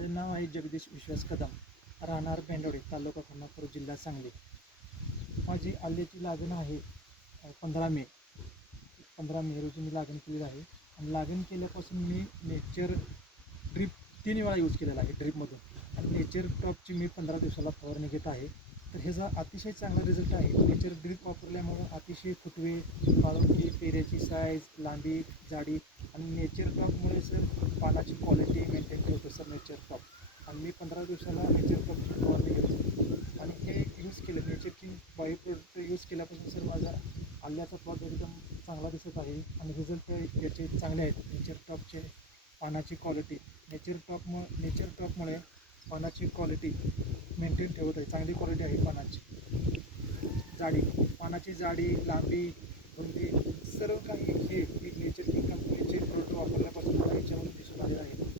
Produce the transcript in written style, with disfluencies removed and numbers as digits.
माझे नाव आहे जगदीश विश्वास कदम, राहणार बेंडोडे, तालुका खानापूर, जिल्हा सांगली. माझी आल्याची लागण आहे 15 मे रोजी मी लागण केलेली आहे. आणि लागण केल्यापासून मी नेचर ड्रीप 3 वेळा यूज केलेला आहे ड्रीपमधून. आणि नेचर टॉपची मी 15 दिवसाला फवारणी घेत आहे. तर ह्याचा अतिशय चांगला रिझल्ट आहे. नेचर ड्रीप वापरल्यामुळं अतिशय फुटवे, काळोखी, पेऱ्याची साईज, लांबी, जाडी आणि नेचर टॉपमुळे सर पानाची क्वालिटी मेंटेन ठेवतो सर नेचर टॉप. आणि मी 15 दिवसाला नेचर टॉपची फवारणी घेतो. आणि हे यूज केलं, nature king bio product use केल्यापासून सर माझा आल्याचा प्लॉट एकदम चांगला दिसत आहे. आणि रिझल्ट याचे चांगले आहेत. नेचर टॉपचे पानाची क्वालिटी, नेचर टॉपमुळे पानाची क्वालिटी मेंटेन ठेवत आहे. चांगली क्वालिटी आहे पानाची. पानाची जाडी, लांबी, रुंदी सर्व काही हे नेचर किंग कंपनीचे प्रोडक्ट वापरल्यापासून मला याच्यावरून दिसून आलेलं आहे.